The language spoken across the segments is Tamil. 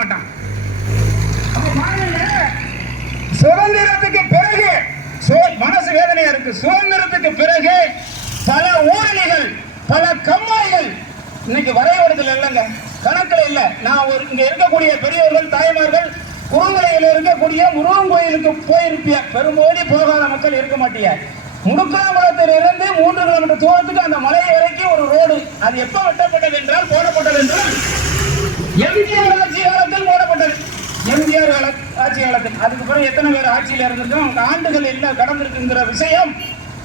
மாட்டான். சுதந்திரத்துக்கு பிறகு மனசு வேதனையா இருக்கு. சுதந்திரத்துக்கு பிறகு பல ஊழலிகள், பல கம்மாய்கள் இன்னைக்கு வரைபடத்தில் இல்லைங்க, கணக்கில் இல்லை. நான் இங்க இருக்கக்கூடிய பெரியவர்கள், தாய்மார்கள், குறுங்கலையில் இருக்கக்கூடிய முருகன் கோயிலுக்கு போயிருப்பிய பெரும்போடி போகாத மக்கள் இருக்க மாட்டீங்க. முடுக்காமலத்தில் இருந்து 3 கிலோமீட்டர் தூரத்துக்கு அந்த மலை வரைக்கும் ஒரு ரோடு. அது எப்ப வெட்டப்பட்டது என்றால், போடப்பட்டது என்றால் எம்ஜிஆர் ஆட்சி காலத்தில் போடப்பட்டது. எம்ஜிஆர் ஆட்சி காலத்தில். அதுக்கு பிறகு எத்தனை பேர் ஆட்சியில் இருந்திருக்கோம், ஆண்டுகள் என்ன கடந்திருக்குங்கிற விஷயம்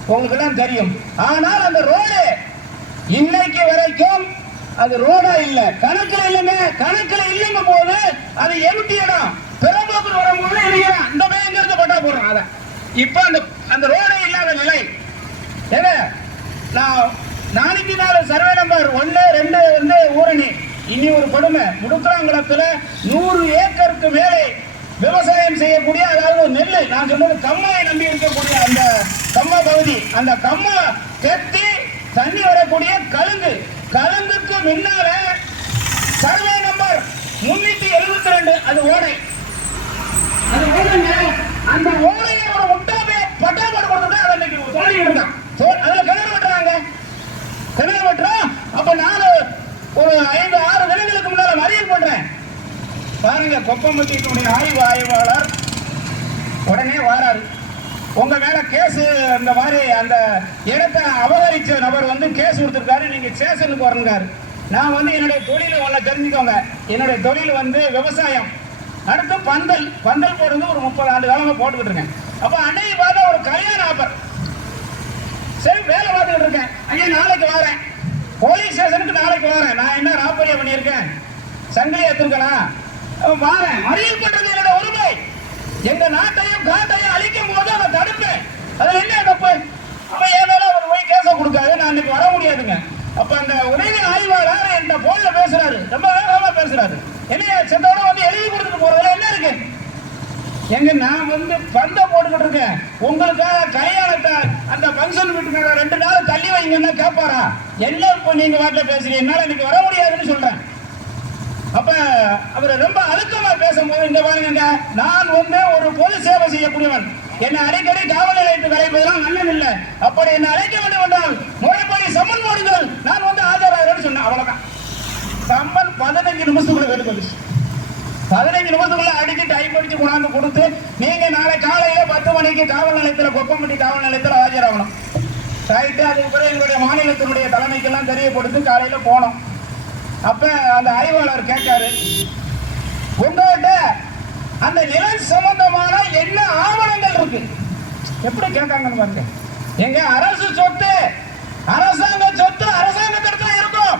உங்களுக்கு எல்லாம் தெரியும். ஆனால் அந்த ரோடு இன்னைக்கு வரைக்கும் அது ரோடா இல்ல, கணக்கில் இல்லைங்க. கணக்கில் இல்லைங்க போது அது எம்டி இடம். பெரும்போக்கு வரும்போது இருக்கிறான், இந்த பயங்கிறது பட்டா போடுறான். அதை இப்ப அந்த ரோடே இல்லாத நிலை. நாளைக்கு நாள் சர்வே நம்பர் 1, 2 வந்து ஊரணி. இனி ஒரு கொடுமை, முடுக்கலாங்குளத்துல 100 ஏக்கருக்கு மேலே விவசாயம் செய்யக்கூடிய, அதாவது நெல், நான் சொன்னது கம்மாயை நம்பி இருக்கக்கூடிய அந்த கம்மா பகுதி, அந்த கம்மா கெட்டி தண்ணி வரக்கூடிய கலுங்குக்கு முன்னால சர்வே நம்பர் 372 அது ஓடை. அது ஓடுங்க. அந்த ஓடையை ஒரு முட்டாவே பட்டாபாடு கொடுத்தா அதை இன்னைக்கு தோண்டிட்டு இருக்கான். அதுல கிணறு வெட்டுறாங்க, கிணறு வெட்டுறோம். அப்ப நான் ஒரு 5-6 தினங்களுக்கு முன்னால மறியல் பண்றேன் பாருங்க. கொப்பம்பட்டியினுடைய ஆய்வாளர் உடனே வாராரு, உங்க மேல கேஸ், இந்த மாதிரி அந்த இடத்தை அபகரிச்ச நபர் வந்து கேஸ் கொடுத்திருக்காரு, நீங்க ஸ்டேஷனுக்கு வரணுங்காரு. நான் வந்து என்னுடைய தொழில் ஒன்றை தெரிஞ்சுக்கோங்க, என்னுடைய தொழில் வந்து விவசாயம், அடுத்து பந்தல் போடுறது ஒரு 30 ஆண்டு காலமா போட்டுக்கிட்டு இருக்கேன். அப்ப அன்னைக்கு பார்த்தா ஒரு கல்யாண ஆபர், சரி வேலை பார்த்துக்கிட்டு இருக்கேன். ஐயா நாளைக்கு வரேன், போலீஸ் ஸ்டேஷனுக்கு நாளைக்கு வரேன். நான் என்ன ராப்பரியா பண்ணியிருக்கேன், சங்கிலி எடுத்துருக்கலாம், வரேன். மறியல் பண்றது என்னோட உரிமை. எங்க நாட்டையும் காட்டையும் அழிக்கும் போது அதை தடுப்பேன். அதுல என்ன தப்பு? அப்ப என் மேல ஒரு போய் கேச கொடுக்காது, நான் இன்னைக்கு வர முடியாதுங்க. அப்ப அந்த உதவி ஆய்வாளர் என்கிட்ட போன்ல பேசுறாரு, ரொம்ப வேகமா பேசுறாரு. என்ன செத்தோட வந்து எழுதி கொடுத்துட்டு போறதுல என்ன இருக்கு? எங்க நான் வந்து பந்த போட்டுக்கிட்டு இருக்கேன், உங்களுக்காக கல்யாணத்தை அந்த பங்கன் வீட்டுக்கார 2 நாள் தள்ளி வைங்கன்னா கேட்பாரா? என்ன இப்ப நீங்க வாட்டில பேசுறீங்க, என்னால இன்னைக்கு வர முடியாதுன்னு சொல்றேன். அப்ப அவர் ரொம்ப அழுத்தமா பேசும்போது, இந்த பாருங்க, நான் வந்து ஒரு பொது சேவை செய்யக்கூடியவன், என்னை அடிக்கடி காவல் நிலையத்துக்கு அழைப்பதெல்லாம் நல்லதில்லை. அப்படி என்னை அழைக்க வேண்டும் என்றால் முறைப்படி சம்மன் போடுங்கள், நான் வந்து ஆஜராகிறேன்னு சொன்னேன். அவ்வளவுதான். சம்மன் 15 நிமிஷத்துக்குள்ள வேலை வந்துச்சு. 15 நிமிஷத்துக்குள்ள அடிச்சு டைப் அடிச்சு கொண்டாந்து கொடுத்து, நீங்க நாளை காலையில 10 மணிக்கு காவல் நிலையத்தில், கொப்பம்பட்டி காவல் நிலையத்தில் ஆஜராகணும். ரைட்டு. அதுக்கு பிறகு எங்களுடைய மாநிலத்தினுடைய தலைமைக்கெல்லாம் தெரியப்படுத்தி காலையில போனோம். அப்ப அந்த ஆய்வாளர் கேட்டாரு, உங்ககிட்ட அந்த நிலம் சம்பந்தமான என்ன ஆவணங்கள் இருக்கு? எப்படி கேட்காங்கன்னு பாருங்க. எங்க அரசு சொத்து, அரசாங்க சொத்து அரசாங்கத்திற்கு இருக்கும்.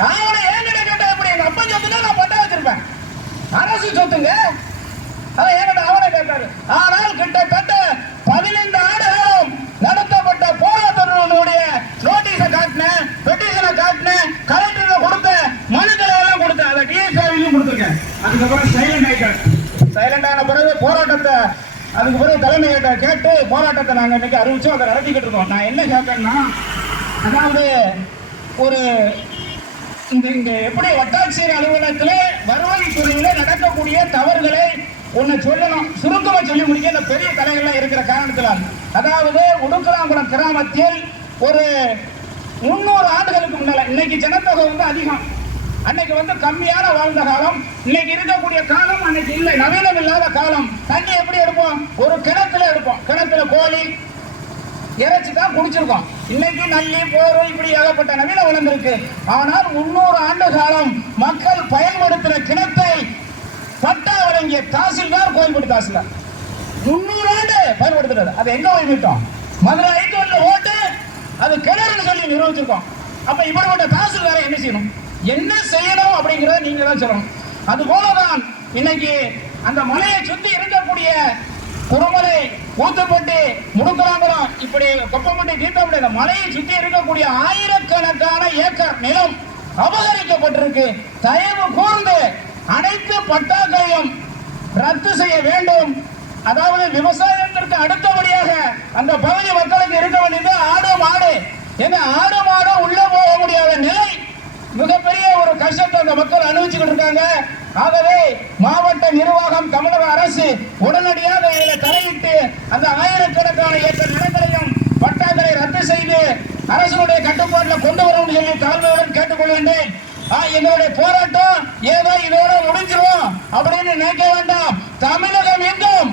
யாரோட என்கிட்ட கேட்டா எப்படி? எங்க அப்பா சொத்துனா நான் பட்டா வச்சிருப்பேன். அரசு சொத்துங்க, அதை என்கிட்ட ஆவணம் கேட்டாரு. ஆனால் கிட்டத்தட்ட 15 ஆண்டுகளும் நடத்தப்பட்ட போராட்டத்தினுடைய நோட்டீஸை காட்டினேன், பெட்டிஷனை காட்டினேன், கலெக்டரை கொடுத்த மனுக்களை எல்லாம் கொடுத்தேன், அதை டிஎஸ்ஆர்லையும் கொடுத்துருக்கேன். அதுக்கப்புறம் சைலண்ட் ஆயிட்டாங்க. சைலண்ட் ஆன பிறகு போராட்டத்தை, அதுக்கு பிறகு தலைமை கேட்டு போராட்டத்தை நாங்கள் இன்னைக்கு அறிவிச்சோம், அதை நடத்திக்கிட்டு இருக்கோம். நான் என்ன கேட்பேன்னா, அதாவது ஒரு இங்க எப்படி வட்டாட்சியர் அலுவலகத்தில் வருவாய்த்துறையில நடக்கக்கூடிய தவறுகளை ஒன்னு சொல்லணும், சுருக்கமா சொல்லி முடிக்க இந்த பெரிய தலைகள்லாம் இருக்கிற காரணத்தினால். அதாவது உடுக்கலாங்குளம் கிராமத்தில் ஒரு 300 ஆண்டுகளுக்கு முன்னால, இன்னைக்கு ஜனத்தொகை வந்து அதிகம், அன்னைக்கு வந்து கம்மியான வாழ்ந்த காலம், இன்னைக்கு இருக்கக்கூடிய காலம் அன்னைக்கு இல்லை, நவீனம் இல்லாத காலம். தண்ணி எப்படி எடுப்போம்? ஒரு கிணத்துல எடுப்போம். கிணத்துல கோழி இறைச்சி தான் குடிச்சிருக்கோம். இன்னைக்கு நல்லி போர் இப்படி ஏகப்பட்ட நவீன வளர்ந்திருக்கு. ஆனால் 300 ஆண்டு காலம் மக்கள் பயன்படுத்தின கிணத்தை பட்டா வழங்கிய தாசில்தார், கோயில்பட்டி தாசில்தார் 300 ஆண்டு பயன்படுத்துறது. அது எங்க போய்விட்டோம்? மதுரை ஹைகோர்ட்ல ஓட்டு அது கிணறுன்னு சொல்லி நிரூபிச்சிருக்கோம். அப்ப இப்படிப்பட்ட தாசில்தாரை என்ன செய்யணும், என்ன செய்யணும் அப்படிங்கிறத நீங்க தான் சொல்லணும். அது போலதான் இன்னைக்கு அந்த மலையை சுத்தி இருக்கக்கூடிய குருமலை, ஊத்துப்பட்டி, முடுக்கலாங்குளம், இப்படி கொப்பம்பட்டி, தீர்த்தப்பட்டி, இந்த மலையை சுத்தி இருக்கக்கூடிய ஆயிரக்கணக்கான ஏக்கர் நிலம் அபகரிக்கப்பட்டிருக்கு. தயவு கூர்ந்து அனைத்து பட்டாக்களையும் ரத்து செய்ய வேண்டும். அதாவது விவசாயத்திற்கு அடுத்தபடியாக அந்த பகுதி மக்களுக்கு இருக்க வேண்டியது ஆடு மாடு. ஏன்னா ஆடு மாடு உள்ள போக முடியாத நிலை, மிகப்பெரிய ஒரு கஷ்டத்தை அந்த மக்கள் அனுபவிச்சுக்கிட்டு இருக்காங்க. ஆகவே மாவட்ட நிர்வாகம், தமிழக அரசு உடனடியாக இதில் தலையிட்டு அந்த ஆயிரக்கணக்கான ஏக்கர் நிலங்களையும் பட்டாக்களை ரத்து செய்து அரசுடைய கட்டுப்பாட்டில் கொண்டு வரணும் சொல்லி தாழ்மையுடன் கேட்டுக்கொள்கின்றேன். எங்களுடைய போராட்டம் ஏதோ இதோட முடிஞ்சிரும் அப்படின்னு நினைக்க வேண்டாம். தமிழகம் எங்கும்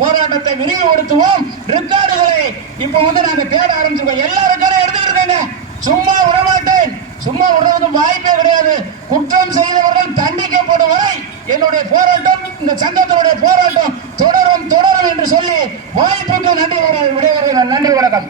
போராட்டத்தை விரிவுபடுத்துவோம். ரெக்கார்டுகளை இப்ப நாங்க தேட ஆரம்பிச்சிருக்கோம். எல்லா ரெக்கார்டும் எடுத்துட்டு இருக்கேங்க. சும்மா விடமாட்டேன். சும்மா விடுறதுக்கு வாய்ப்பே கிடையாது. குற்றம் செய்தவர்கள் தண்டிக்கப்படும் வரை என்னுடைய போராட்டம், இந்த சங்கத்தினுடைய போராட்டம் தொடரும் என்று சொல்லி வாய்ப்புக்கு நன்றி. விடைபெறுகிறேன். நன்றி, வணக்கம்.